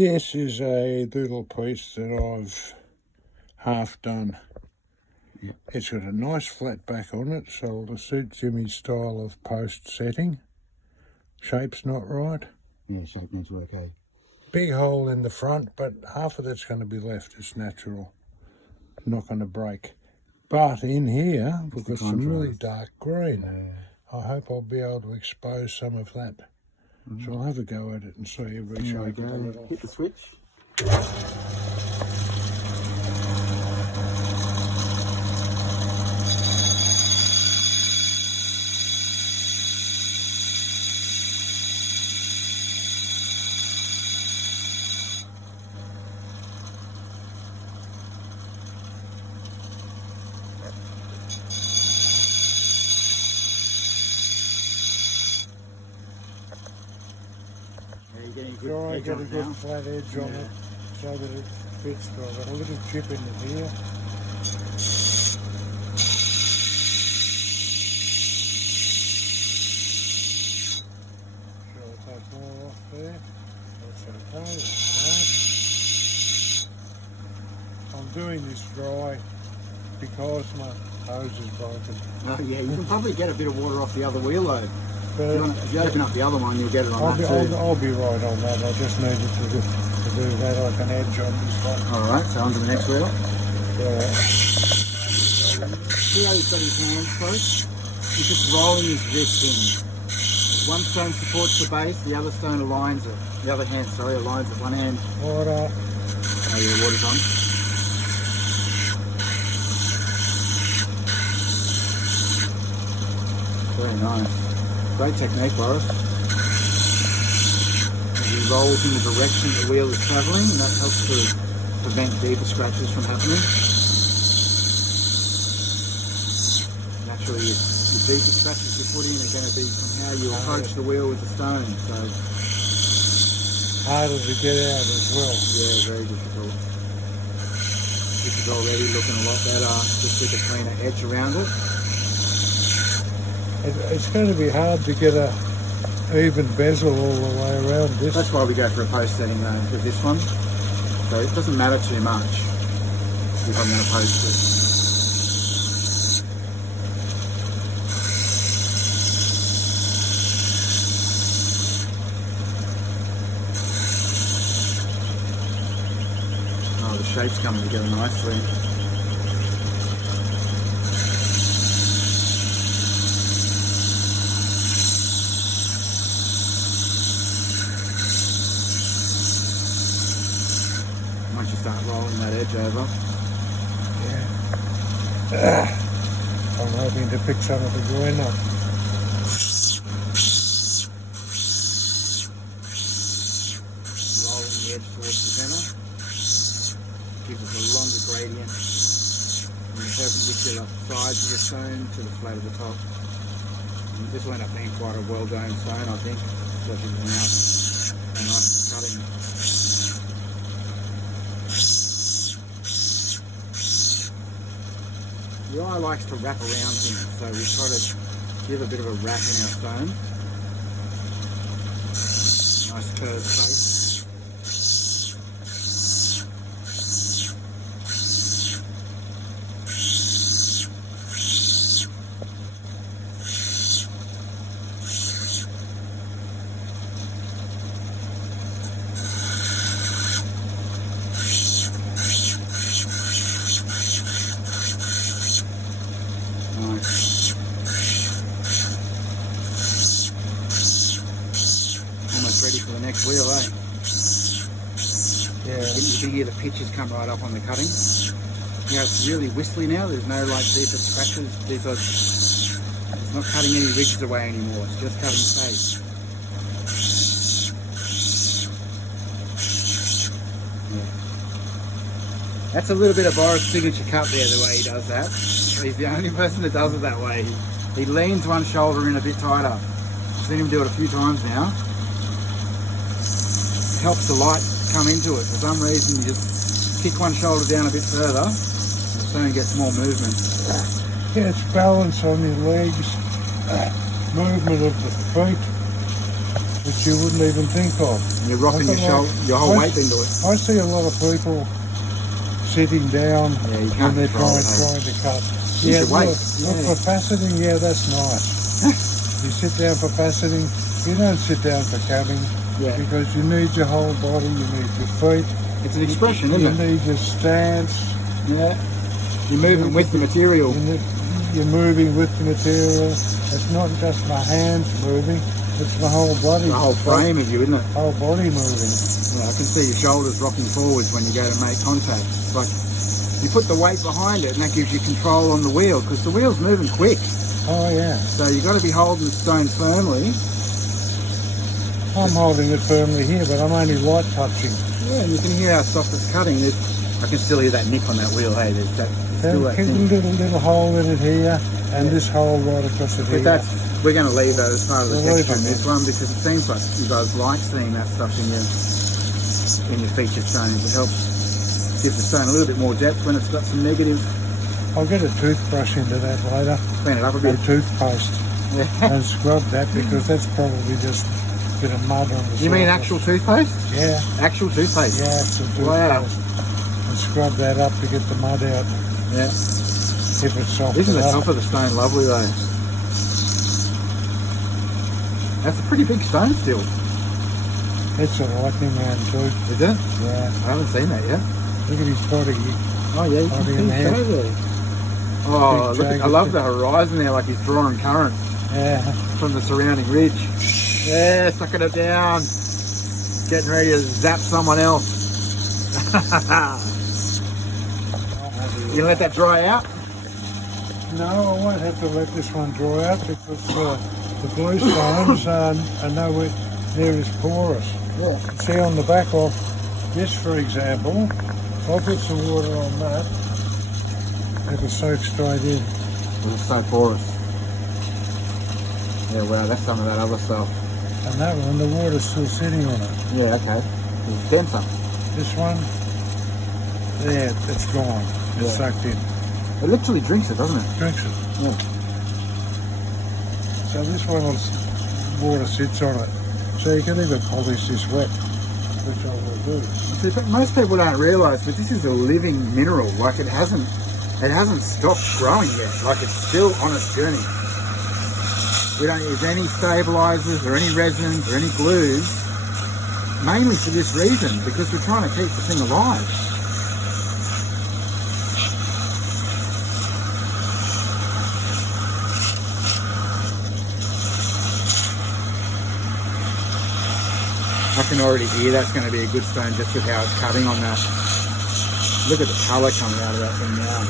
This is a little piece that I've half done. Yep. It's got a nice flat back on it, so it'll suit Jimmy's style of post setting. Shape's not right. Yeah, shape needs work, eh? Big hole in the front, but half of it's going to be left. It's natural. Not going to break. But in here, we've got some really dark green. I hope I'll be able to expose some of that. So I'll have a go at it and see you reshape it a little. Hit the switch. Try and get a good flat edge on it so that it fits. I've got a little chip in it here. So I'll take more off there. That's okay, that's nice. I'm doing this dry because my hose is broken. Oh yeah, you can probably get a bit of water off the other wheel though. But if you open up the other one, you'll get it on that too. I'll be right on that. I just needed to do that like an edge on this one. Alright, so onto the next wheel. Yeah. See how he's got his hands first? He's just rolling his wrist in. One stone supports the base, the other stone aligns it. The other hand, sorry, aligns it. One hand. Water. Oh yeah, water's on. Very nice. Great technique, Boris. He rolls in the direction the wheel is travelling, and that helps to prevent deeper scratches from happening. Naturally, your deeper scratches you put in are going to be from how you approach the wheel with the stone. So harder to get out as well. Yeah, very difficult. This is already looking a lot better, just with a cleaner edge around it. It's going to be hard to get a even bezel all the way around this. That's why we go for a post setting though with this one. So it doesn't matter too much if I'm going to post it. Oh, the shape's coming together nicely. Once you start rolling that edge over. Yeah. I'm hoping to pick some of the green up. Rolling the edge towards the centre. Gives us a longer gradient from the perpendicular sides of the stone to the flat of the top. And this will end up being quite a well-domed stone, I think, especially now. A nice cutting. The eye likes to wrap around things, so we try to give a bit of a wrap in our stone. Nice curved face. Almost ready for the next wheel, eh? Yeah. You can hear the pitches come right up on the cutting. Yeah, it's really whistly now. There's no like deeper scratches, deeper. It's not cutting any ridges away anymore. It's just cutting face. Yeah. That's a little bit of Boris' signature cut there, the way he does that. He's the only person that does it that way. He leans one shoulder in a bit tighter. I've seen him do it a few times now. Helps the light come into it. For some reason, you just kick one shoulder down a bit further, and the stone gets more movement. Yeah, it's balance on your legs, movement of the feet. which you wouldn't even think of. And you're rocking I your thought, your whole weight into it. I see a lot of people sitting down Yeah, you when can't they're control it, trying to cut. Use your weight. Look, for faceting, yeah, that's nice. You sit down for faceting, you don't sit down for cutting, Yeah. because you need your whole body, you need your feet, It's an expression, you isn't it? need your stance, Yeah. You're moving with the material. you're moving with the material. It's not just my hands moving, it's my whole body. The whole frame of you, isn't it? Whole body moving. Yeah, I can see your shoulders rocking forwards when you go to make contact. It's like you put the weight behind it and that gives you control on the wheel because the wheel's moving quick. Oh yeah. So you've got to be holding the stone firmly. I'm holding it firmly here, but I'm only light touching. Yeah, and you can hear how soft it's cutting. I can still hear that nick on that wheel, hey, there's still that Keep a thing. little hole in it here, and this hole right across it here. But we're going to leave that as part of the We'll leave texture in it. this one because it seems like you guys like seeing that stuff in your feature stones. It helps give the stone a little bit more depth when it's got some negative. I'll get a toothbrush into that later. Clean it up a A bit. toothpaste. Yeah. And scrub that because that's probably just a bit of mud on the You mean surface. actual toothpaste? Yeah. Actual toothpaste? Yeah, actual toothpaste. Wow. And scrub that up to get the mud out. Yeah. If it's soft Isn't the enough. top of the stone lovely though? That's a pretty big stone still. It's a lightning round too. Is it? Yeah. I haven't seen that yet. Look at his body. Oh yeah, you Body can in see there. it there. Oh, Big look, I jagged love bit. the horizon there, like he's drawing current Yeah. from the surrounding ridge. Yeah, sucking it down. Getting ready to zap someone else. You gonna let that dry out? No, I won't have to let this one dry out because the blue stones are nowhere near as porous. Yeah. See on the back of this, for example, if I put some water on that, it'll soak straight in. It's so porous. Yeah, wow, that's some of that other stuff. And that one, the water's still sitting on it. Yeah, okay. It's denser. This one, there, it's gone. It's Yeah. soaked in. It literally drinks it, doesn't it? Drinks it. Yeah. So this one, water sits on it. So you can even polish this wet, which I will do. See, but most people don't realise that this is a living mineral. Like it hasn't stopped growing yet. Like it's still on its journey. We don't use any stabilisers or any resins or any glues, mainly for this reason, because we're trying to keep the thing alive. I can already hear that's going to be a good stone just with how it's cutting on that. Look at the colour coming out of that thing now.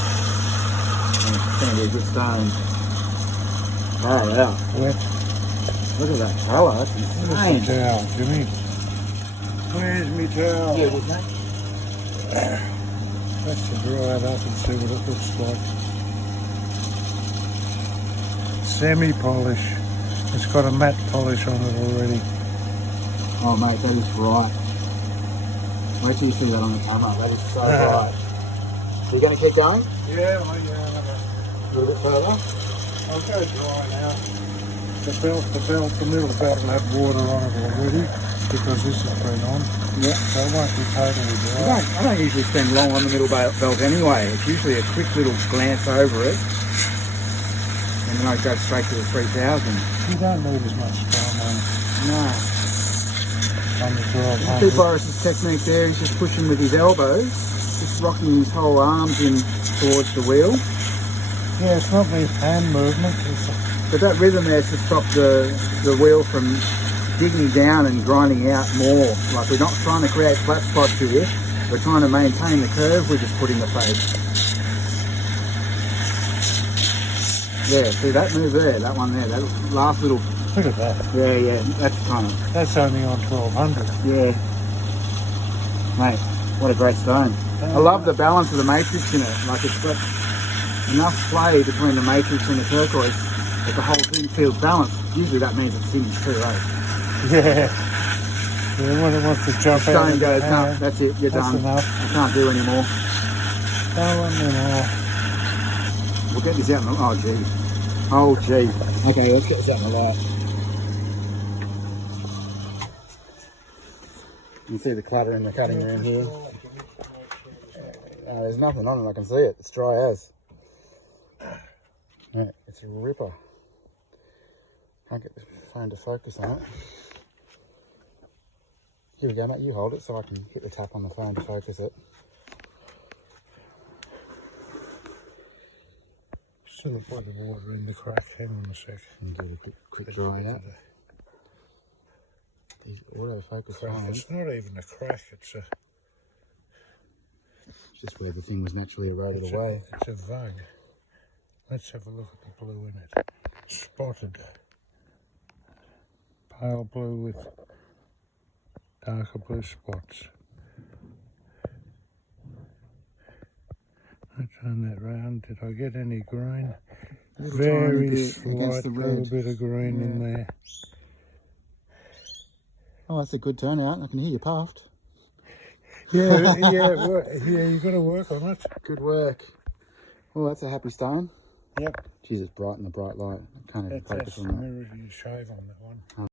And it's going to be a good stone. Oh yeah. Wet. Look at that colour, that's Where's my insane. towel, Jimmy? Where's my towel? Yeah, wasn't it? Let's dry it up and see what it looks like. Semi-polish. It's got a matte polish on it already. Oh mate, that is bright. Wait till you see that on the camera, that is so bright. Are you going to keep going? Yeah, A little bit further? I'll go dry now. The middle belt will have water on it already because this has been on. Yeah. So it won't be totally dry. I don't usually spend long on the middle belt anyway. It's usually a quick little glance over it. And then I go straight to the 3000. You don't need as much time No. on the See 1200. Boris's technique there, he's just pushing with his elbows, just rocking his whole arms in towards the wheel. Yeah, it's not me hand movement. It's But that rhythm there is to stop the wheel from digging down and grinding out more. Like we're not trying to create flat spots here, we're trying to maintain the curve we just put in the face. Yeah, see that move there, that one there, that last little, look at that. yeah, that's kind of, That's only on 1200. yeah. Mate, what a great stone. I love the balance of the matrix in it. Like it's got enough play between the matrix and the turquoise that the whole thing feels balanced. Usually that means it's sitting too low. Yeah. Yeah, when it wants to jump The out. stone of goes, the no, hand, that's it, you're that's done. enough. I can't do anymore. Don't want anymore. We'll get this out in the light. Oh gee. Okay, let's get this out in the light. You can see the clutter in the cutting room here. There's nothing on it, I can see it. It's dry as. Yeah, it's a ripper. Can't get the phone to focus on it. Here we go, mate. You hold it so I can hit the tap on the phone to focus it. Still a bit of water in the crack. Hang on a sec. And do a quick dry out. These autofocus phones. It's not even a crack. It's just where the thing was naturally eroded away. It's a vug. Let's have a look at the blue in it. Spotted. Pale blue with darker blue spots. I turn that round. Did I get any green? Very slight little bit of green in there. Oh, that's a good turnout. I can hear you puffed. Yeah, you've got to work on it. Good work. Oh, that's a happy stone. Yep. Jeez, it's bright in the bright light. I can't even focus on that. Mirror you shave on that one.